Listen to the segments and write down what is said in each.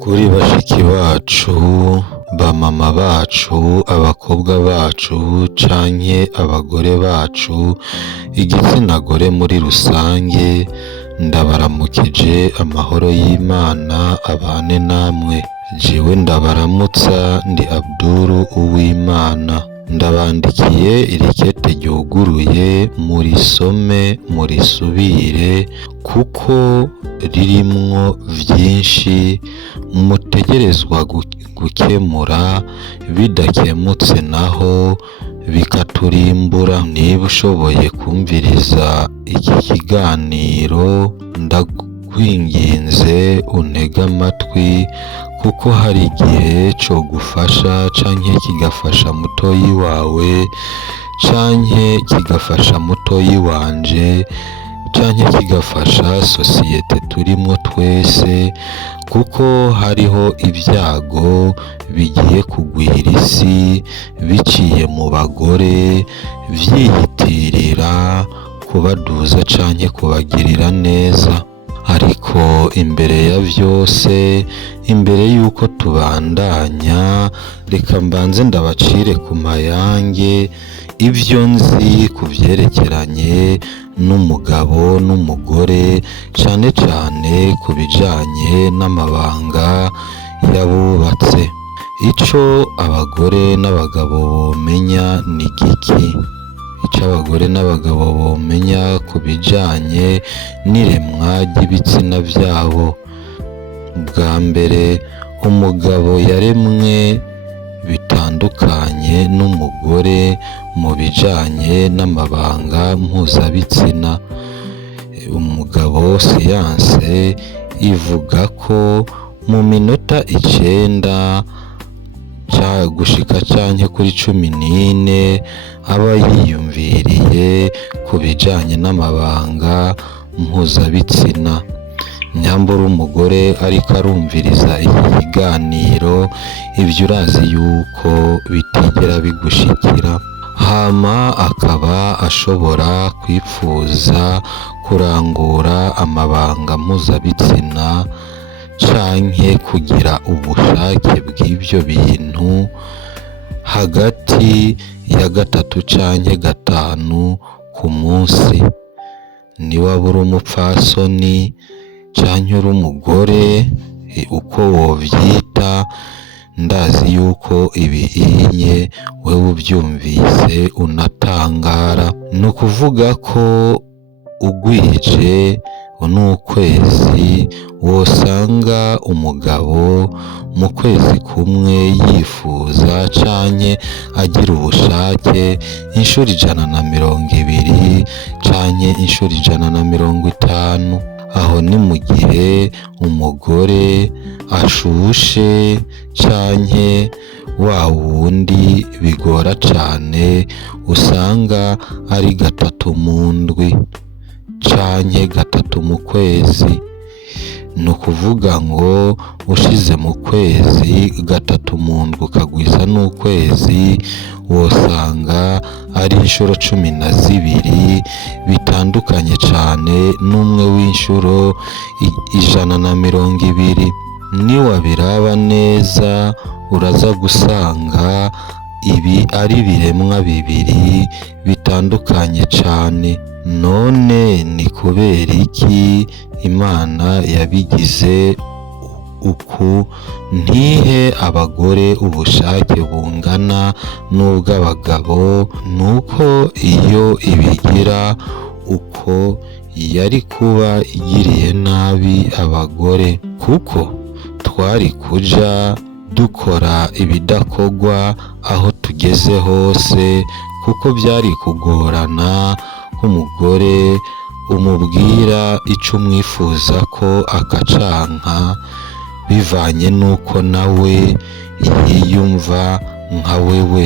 kuri bashiki bacu, bamama bacu, abakobwa bacu canke abagore bacu, igitsina gore muri rusange, ndabaramukije amahoro y'Imana abane namwe. Jewe ndabaramutsa ndi Abdul Uwimana, ndabandikiye irikete ryuguruye murisome murisubire kuko ririmwo vyinshi mutegerezwa gukemura, bidakemutse naho bikaturimbura. Niba ushoboye kumviriza iki kiganiro, ndakwinginze untege amatwi kuko hari igihe co gufasha canke kigafasha mutoyi wawe, canke kigafasha mutoyi wanje, canke kigafasha sosiyete turimwo twese, kuko hariho ibyago bigiye kugwira isi biciye mu bagore, vyiyitirira kubaduza canke kubagirira neza. Ariko imbere ya vyose, imbere yuko tubandanya, reka mbanze ndabacire ku mayange ivyo nzi ku vyerekeranye n'umugabo n'umugore, cane cane ku bijanye n'amabanga y'abubatse. Ico abagore n'abagabo bomenya ni giki? Ico abagore n'abagabo bomenya ku bijanye n'iremwa ry'ibitsina vyabo. Bwa mbere, umugabo yaremwe bitandukanye n'umugore mu bijanye n'amabanga mpuzabitsina. Umugabo siyanse ivuga ko mu minota 9 gushika canke kuri 14 aba yiyumviriye ku bijanye n'amabanga mpuzabitsina. Nyambura umugore ariko arumviriza iki kiganiro, ivyo urazi yuko bitigera bigushikira, hama akaba ashobora kwipfuza kurangura amabanga mpuzabitsina canke kugira ubushake bw'ivyo bintu hagati ya 3 canke 5 ku munsi. Niwaba uri umupfasoni canke uri umugore, uko wovyita, ndazi yuko ibiinye wewe uvyumvise unatangara. Nukuvuga ko ugwije n'ukwezi wosanga umugabo mu kwezi kumwe yifuza canke agira ubushake inshuro 120 canke inshuro 150. Aho ni mu gihe umugore ashushe canke wa wundi bigora cane usanga ari 3 mu ndwi canke 3 mu kwezi. Nukuvuga ngo ushize mu kwezi 3 mu ndwi ukagwiza n'ukwezi, wosanga ari inshuro 12 bitandukanye cane n'umwe w'inshuro 120. Niwabiraba neza uraza gusanga ibi ari biremwa bibiri bitandukanye cane. None ni kubera iki Imana yabigize uku? Ntihe abagore ubushake bungana n'ubw'abagabo? Nuko iyo ibigira uko yari kuba igiriye nabi abagore, kuko twari kuja dukora ibidakogwa aho tugeze hose, kuko byari kugorana nk'umugore umubwira ico umwifuza ko akacanka, bivanye n'uko nawe yiyumva nka wewe.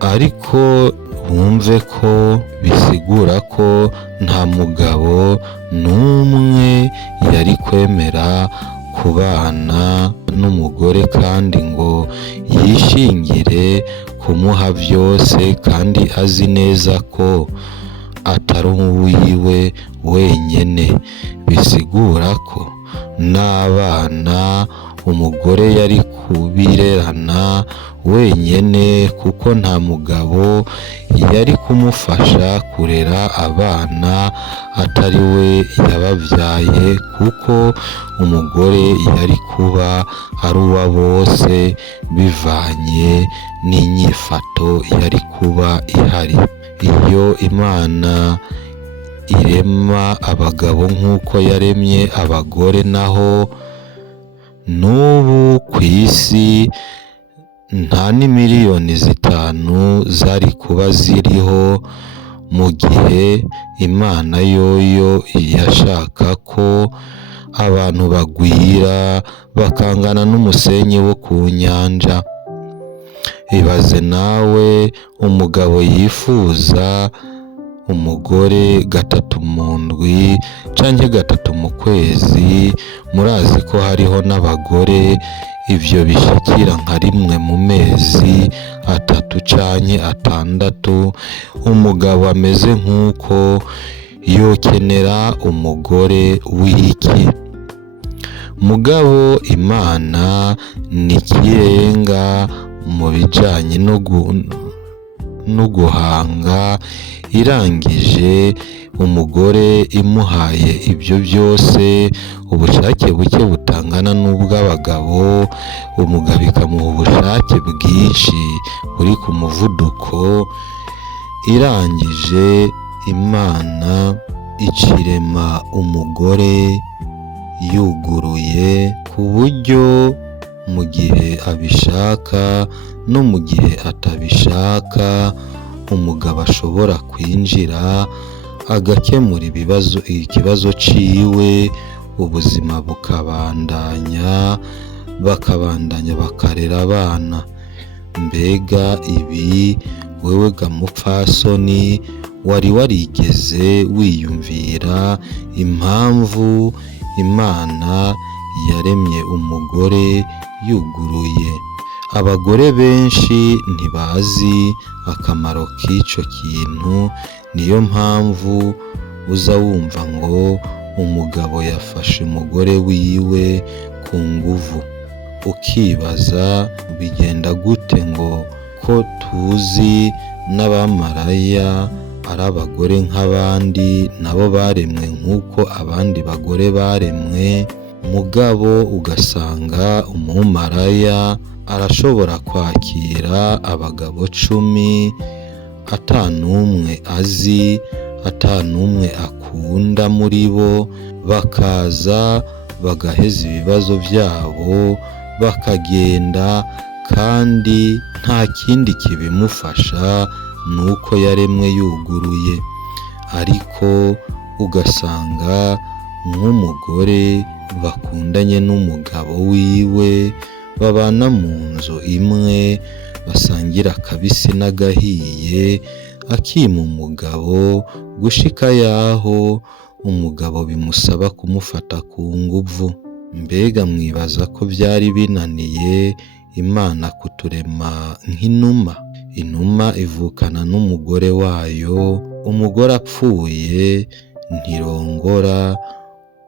Ariko wumve ko bisigura ko nta mugabo n'umwe yari kwemera kubana n'umugore kandi ngo yishingire kumuha vyose, kandi azi neza ko atari uwiwe wenyene. Bisigura ko n'abana umugore yari kubirerana wenyene kuko nta mugabo yari kumufasha kurera abana atari we yabavyaye, kuko umugore yari kuba ari uwa bose bivanye n'inyifato yari kuba ihari. Iyo Imana irema abagabo nk'uko yaremye abagore, naho n'ubu ku isi nta n'imiliyoni 5 zari kuba ziriho, mu gihe Imana yoyo yashaka ko abantu bagwira bakangana n'umusenyi wo ku nyanja. Ibaze nawe umugabo yifuza umugore 3 mu ndwi canke 3 mu kwezi. Murazi ko hariho n'abagore ivyo bishikira nka rimwe mu mezi 3 canke 6. Umugabo ameze nk'uko yokenera umugore w'iki? Mugabo Imana ni ikirenga mu bijanye no guhanga. Irangije umugore imuhaye ibyo byose, ubushake buke butangana n'ubw'abagabo, umugabo ikamuha ubushake bwinshi buri ku muvuduko. Irangije Imana icirema umugore yuguruye, ku buryo mu gihe abishaka no mu gihe atabishaka umugabo ashobora kwinjira agakemura ikibazo ciwe, ubuzima bakabandanya bakarera abana. Mbega ibi wewe ga mupfasoni, wari warigeze wiyumvira impamvu Imana yaremye umugore yuguruye? Abagore benshi ntibazi akamaro k'ico kintu, niyo mpamvu uza wumva ngo umugabo yafashe umugore wiwe ku nguvu. Ukibaza bigenda gute ngo ko tuzi n'abamaraya ari abagore nk'abandi, nabo baremwe nk'uko abandi bagore baremwe, mugabo ugasanga umumaraya arashobora kwakira abagabo 10 atanumwe azi, atanumwe akunda muri bo, bakaza bagaheza ibibazo byabo bakagenda, kandi nta kindi kibimufasha nuko yaremwe yuguruye. Ariko ugasanga nk'umugore bakundanye n'umugabo wiwe, babana mu nzu imwe, basangira akabisi n'agahiye, akima umugabo gushika yaho umugabo bimusaba kumufata ku nguvu. Mbega mwibaza ko byari binaniye Imana kuturema nk'inuma? Inuma ivukana n'umugore wayo, umugore apfuye ntirongora,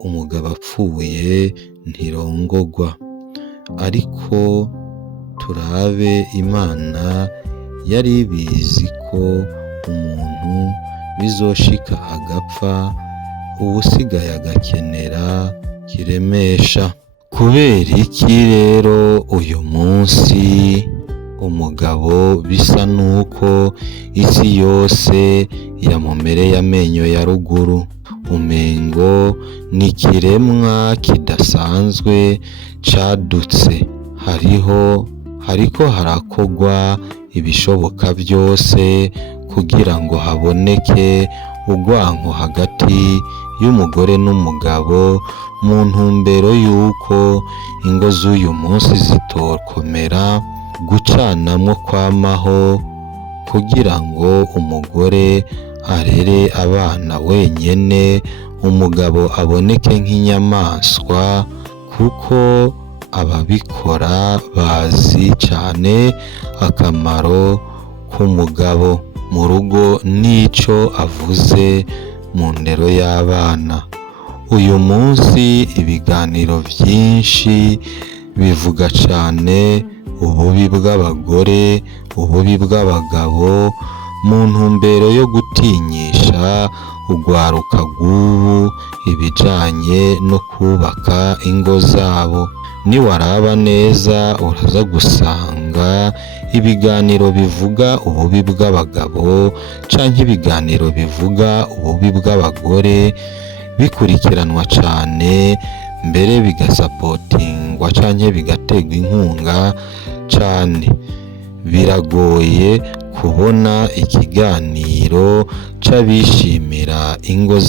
umugabo apfuye ntirongogwa. Ariko turabe Imana yari ibizi ko umuntu bizoshika agapfa, uwusigaye agakenera kiremesha. Kubera iki rero uyu munsi umugabo bisa nuko isi yose yamumereye amenyo ya ruguru? Umengo ni ikiremwa kidasanzwe cadutse. hariko harakogwa ibishoboka byose kugira ngo haboneke urwanko hagati y'umugore n'umugabo, mu ntumbero y'uko ingo z'uyu munsi zitokomera, gucanamwo kwamaho kugira ngo umugore arere abana wenyene, umugabo aboneke nk'inyamaswa, kuko ababikora bazi cane akamaro k'umugabo mu rugo n'ico avuze mu ndero y'abana. Uyu munsi ibiganiro byinshi bivuga cane ububi bw'abagore, ububi bw'abagabo mu ntumbero yo gutinyisha urwaruka rw'ubu ibijanye no kubaka ingo zabo. Niwaraba neza uraza gusanga ibiganiro bivuga ububi bw'abagabo canke ibiganiro bivuga ububi bw'abagore bikurikiranwa cane, mbere bigasapotingwa canke bigaterwa inkunga cane. Biragoye kubona ikiganiro c'abishimira ingo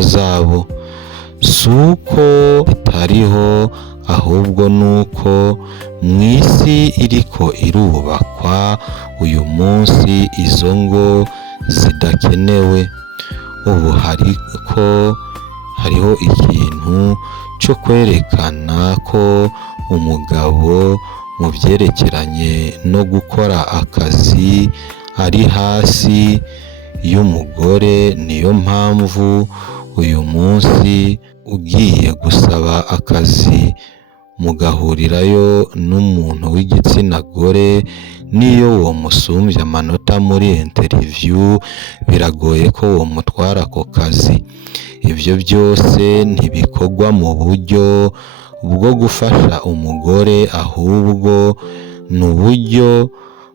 zabo, suko bitariho, ahubwo nuko mw'isi iriko irubakwa uyu munsi izo ngo zidakenewe. Ubu hariho ikintu co kwerekana ko umugabo mu vyerekeranye no gukora akazi ari hasi y'umugore. Niyo mpamvu uyu munsi ugiye gusaba akazi mugahurirayo n'umuntu w'igitsina gore, niyo womusumvya amanota muri interview biragoye ko womutwara ako kazi. Ivyo byose ntibikorwa mu buryo bwo gufasha umugore, ahubwo ni uburyo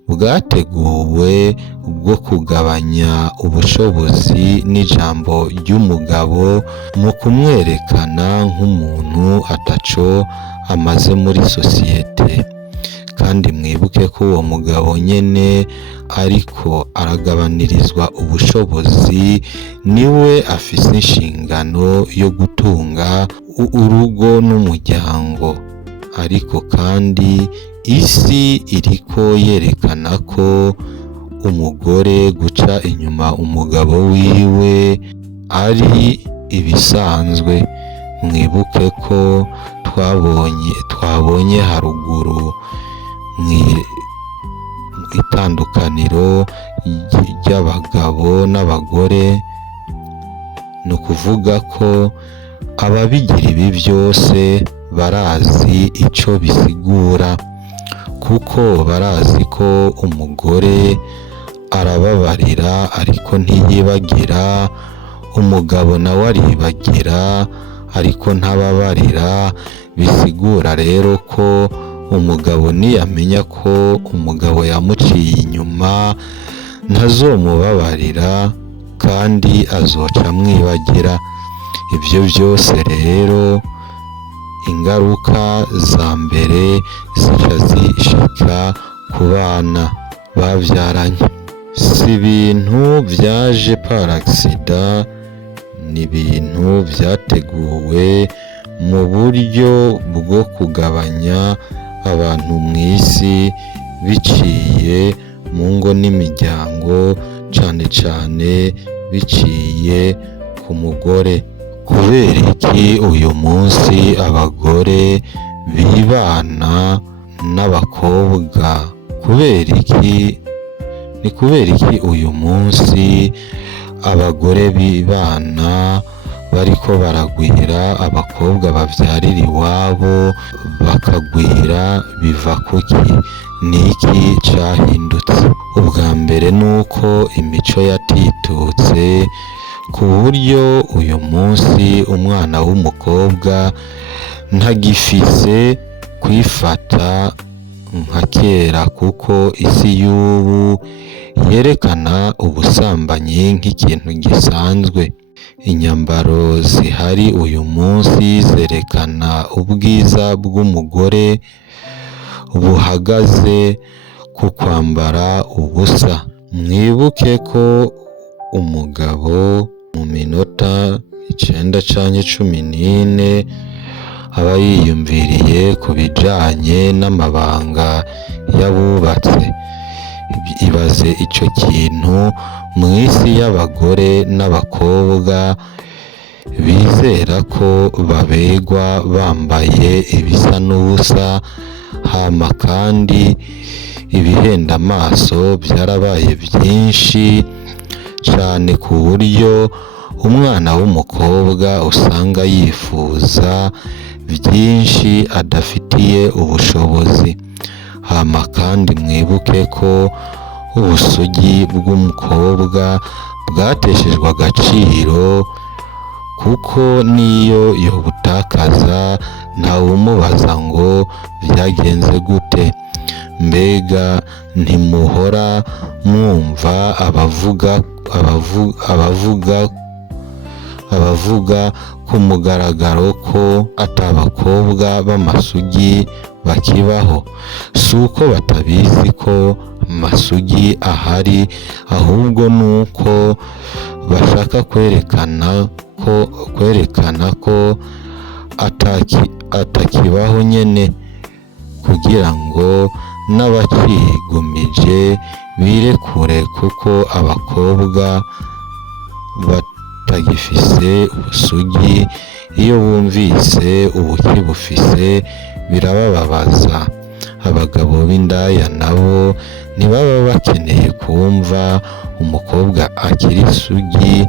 bwateguwe bwo kugabanya ubushobozi n'ijambo ry'umugabo mu kumwerekana nk'umuntu ataco amaze muri sosiyete. Kandi mwibuke ko uwo mugabo nyene ariko aragabanirizwa ubushobozi, niwe afise inshingano yo gutunga urugo n'umuryango. Ariko kandi isi iriko yerekana ko umugore guca inyuma umugabo wiwe ari ibisanzwe. Mwibuke ko twabonye haruguru itandukaniro ry'abagabo n'abagore. Ni ukuvuga ko ababigira ibi byose barazi ico bisigura, kuko barazi ko umugore arababarira ariko ntiyibagira, umugabo nawe aribagira ariko ntababarira. Bisigura rero ko umugabo niyamenya ko umugabo yamuciye inyuma ntazomubabarira kandi azoca amwibagira. Ivyo byose rero ingaruka za mbere zica zishika ku bana bavyaranye. Si ibintu vyaje par accident, ni ibintu vyateguwe mu buryo bwo kugabanya abantu mw'isi biciye mu ngo n'imiryango, cane cane biciye ku mugore. Kubera iki uyu munsi abagore bibana n'abakobwa? Ni kubera iki uyu munsi abagore bibana bariko baragwira, abakobwa bavyarira iwabo bakagwira? Biva kuki? Niki cahindutse? Ubwa mbere nuko imico yatitutse ku buryo uyu munsi umwana w'umukobwa ntagifise kwifata nka kera, kuko isi y'ubu yerekana ubusambanyi nk'ikintu gisanzwe. Inyambaro zihari uyu munsi zerekana ubwiza bw'umugore buhagaze ku kwambara ubusa. Mwibuke ko umugabo mu minota 9 canke 14 aba yiyumviriye ku bijanye n'amabanga y'abubatse. Ibaze ico kintu mw'isi y'abagore n'abakobwa bizera ko babegwa bambaye ibisa n'ubusa, hama kandi ibihenda amaso byarabaye byinshi cane ku buryo umwana w'umukobwa usanga yifuza byinshi adafitiye ubushobozi. Hama kandi mwibuke ko ubusugi bw'umukobwa bwateshejwe agaciro, kuko niyo yobutakaza ntawumubaza ngo byagenze gute. Mbega ntimuhora mwumva abavuga ku mugaragaro ko atabakobwa b'amasugi bakibaho? Si uko batabizi ko amasugi ahari, ahubwo nuko bashaka kwerekana ko atakibaho nyene, kugira ngo n'abakigumije birekure, kuko abakobwa batagifise ubusugi iyo bumvise ubukibufise birabababaza. Abagabo b'indaya nabo ntibaba bakeneye kumva umukobwa akiri isugi,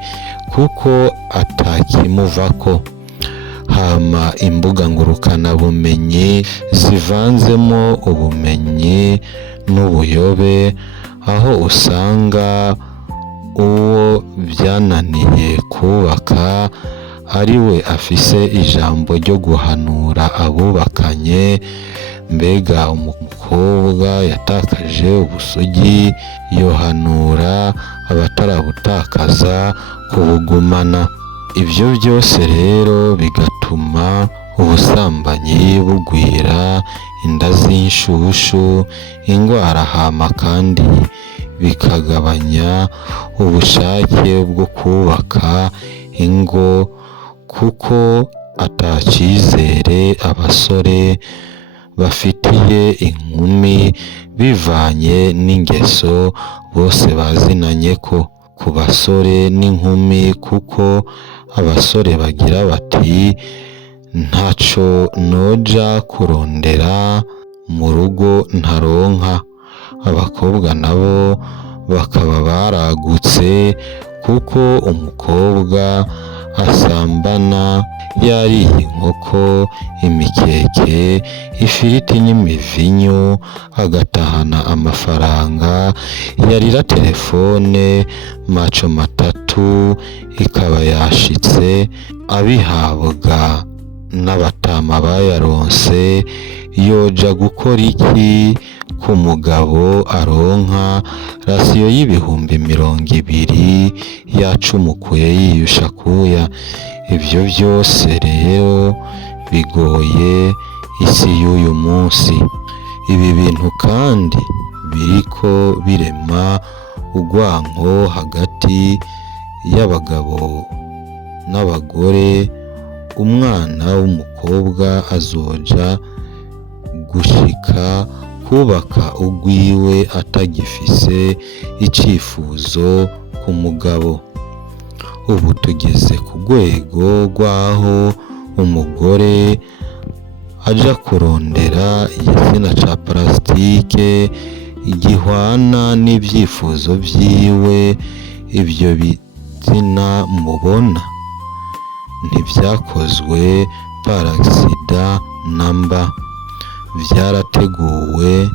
kuko atakimuvako. Hama imbuga ngurukanabumenyi zivanzemo ubumenyi n'ubuyobe, aho usanga uwo byananiye kubaka ari we afise ijambo ryo guhanura abubakanye. Mbega umukobwa yatakaje ubusugi yohanura abatarabutakaza kubugumana. Ibyo byose rero bigatuma ubusambanyi bugwira, inda z'inshushu, indwara, hama kandi bikagabanya ubushake bwo kubaka ingo, kuko atacizere abasore bafitiye inkumi bivanye n'ingeso bose bazinanye ko. Ku basore n'inkumi, kuko abasore bagira bati ntaco noja kurondera mu rugo ntaronka. Abakobwa nabo bakaba baragutse, kuko umukobwa asambana yariye inkoko, imikeke, ifiriti n'imivinyu, agatahana amafaranga, yarira telefone maco matatu ikaba yashitse, abihabwa n'abatama bayaronse. Yoja gukora iki ku mugabo aronka rasiyo y'ibihumbi 200 yacumukuye yiyusha kuya? Ibyo byose rero bigoye isi y'uyu munsi. Ibi bintu kandi biriko birema urwanko hagati y'abagabo n'abagore. Umwana w'umukobwa azoja gushika kubaka ugwiwe atagifise icifuzo ku mugabo. Ubu tugeze ku rwego rw'aho umugore aja kurondera igitsina ca parasitike gihwana n'ivyifuzo vyiwe. Ivyo bitsina mubona ntivyakozwe parasida namba, vyarateguwe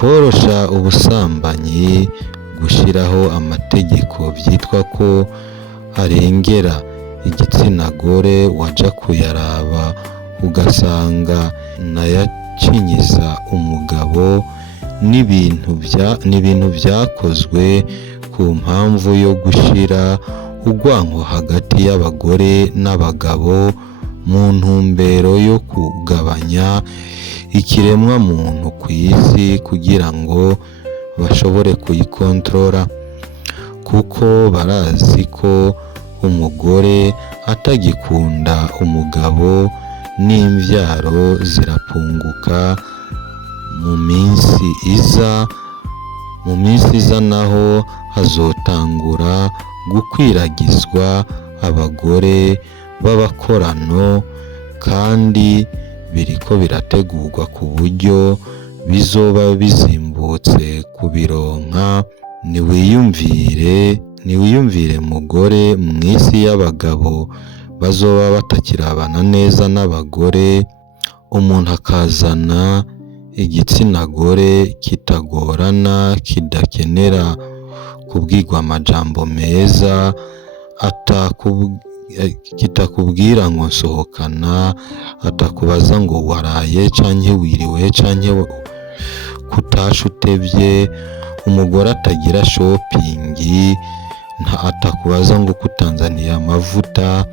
korosha ubusambanyi, gushiraho amategeko vyitwa ko arengera igitsina gore. Waja kuyaraba ugasanga nayacinyiza umugabo. n'ibintu vyakozwe ku mpamvu yo gushira urwanko hagati y'abagore n'abagabo, mu ntumbero yo kugabanya ikiremwa muntu ku isi, kugira ngo bashobore kuyikontorora, kuko barazi ko umugore atagikunda umugabo n'imvyaro zirapunguka. Mu minsi iza naho hazotangura gukwiragizwa abagore b'abakorano, kandi biriko birategurwa ku buryo bizoba bizimbutse kubironka. Niwiyumvire niwiyumvire mugore mw'isi y'abagabo bazoba batakirabana neza n'abagore, umuntu akazana igitsina gore kitagorana, kidakenera kubwirwa amajambo meza, kitakubwira ngo nsohokana, atakubaza ngo waraye canke wiriwe canke kutashe utevye, umugore atagira shopingi, atakubaza ngo kutanzaniye amavuta.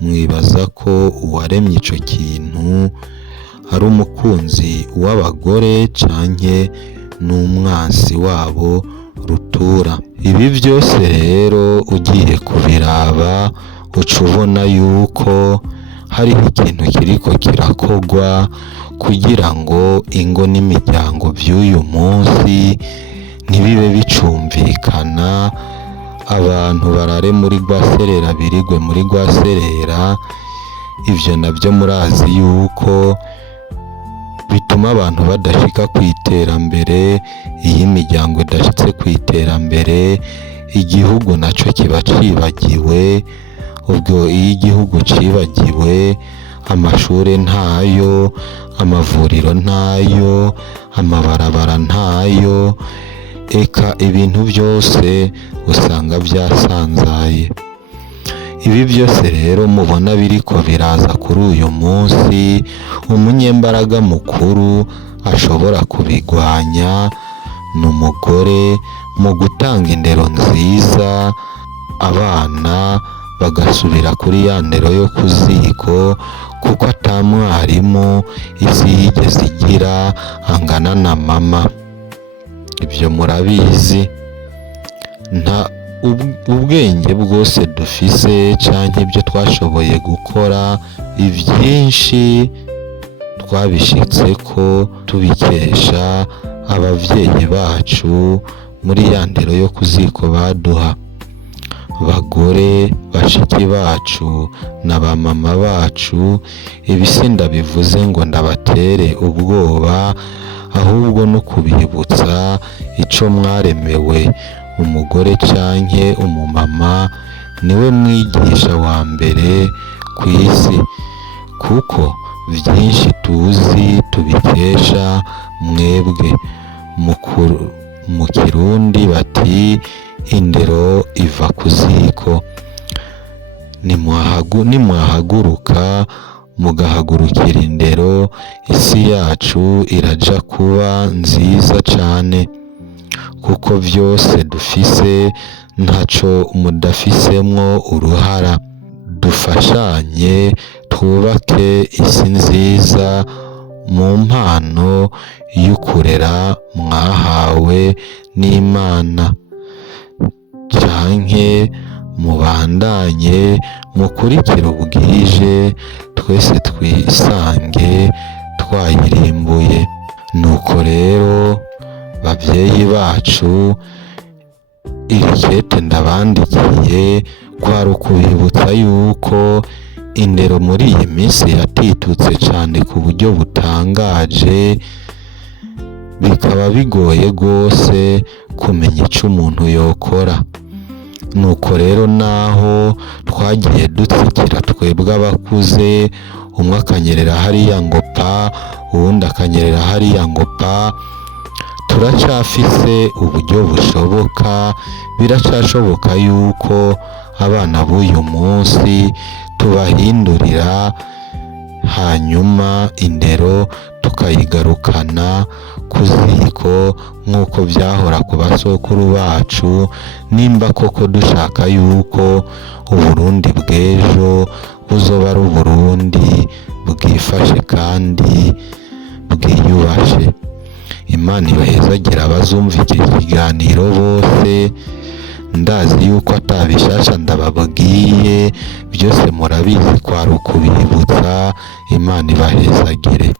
Mwibaza ko uwaremye ico kintu ari umukunzi w'abagore canke n'umwansi wabo rutura? Ibi vyose rero ugiye kubiraba uca ubona yuko hariho ikintu kiriko kirakorwa kugira ngo ingo n'imiryango vy'uyu munsi ntibibe bicumvikana, abantu barare muri rwaserera birigwe muri rwaserera. Ivyo navyo murazi yuko bituma abantu badashika kw'iterambere. Iyo imiryango idashitse kw'iterambere, igihugu naco kiba cibagiwe. Ubwo iyo igihugu cibagiwe, amashure ntayo, amavuriro ntayo, amabarabara ntayo, eka ibintu vyose usanga vyasanzaye. Ibi vyose rero mubona biriko biraza kuri uyu munsi, umunyembaraga mukuru ashobora kubigwanya n'umugore, mu gutanga indero nziza, abana bagasubira kuri ya ndero yo ku ziko, kuko ata mwarimu isi yigeze igira angana na mama. Ivyo murabizi. Nta ubwenge bwose dufise canke ibyo twashoboye gukora, ivyinshi twabishitseko tubikesha abavyeyi bacu muri ya ndero yo ku ziko baduha. Bagore bashiki bacu na ba mama bacu, ibi sindabivuze ngo ndabatere ubwoba, ahubwo no kubibutsa ico mwaremewe. Umugore canke umumama niwe mwigisha wa mbere kw'isi, kuko vyinshi tuzi tubikesha mwebwe. Mu Kirundi bati indero iva ku ziko. Nimwahaguruka mugahagurukira indero, isi yacu iraja kuba nziza cane, kuko vyose dufise ntaco mudafisemwo uruhara. Dufashanye twubake isi nziza mu mpano y'ukurera mwahawe n'Imana, canke mubandanye mukurikira ubwije, twese twisange twayirimbuye. Nuko rero bavyeyi bacu, iri kete ndabandikiye kwari ukubibutsa yuko indero muri iyi minsi yatitutse cane ku buryo butangaje, bikaba bigoye gose kumenya ico umuntu yokora. Nuko rero naho twagiye dutsikira twebwe abakuze, umwe akanyerera hariya ngo pa, uwundi akanyerera hariya ngo pa, turacafise uburyo bushoboka. Biracashoboka yuko abana b'uyu munsi tubahindurira, hanyuma indero tukayigarukana ku ziko nk'uko vyahora ku basokuru bacu, nimba koko dushaka yuko Uburundi bw'ejo buzoba ari Uburundi bwifashe kandi bwiyubashe. Imana ibahezagire abazumva iki kiganiro bose. Ndazi yuko atabishasha ndababwiye, byose murabizi kwari ukubibutsa. Imana ibahezagire.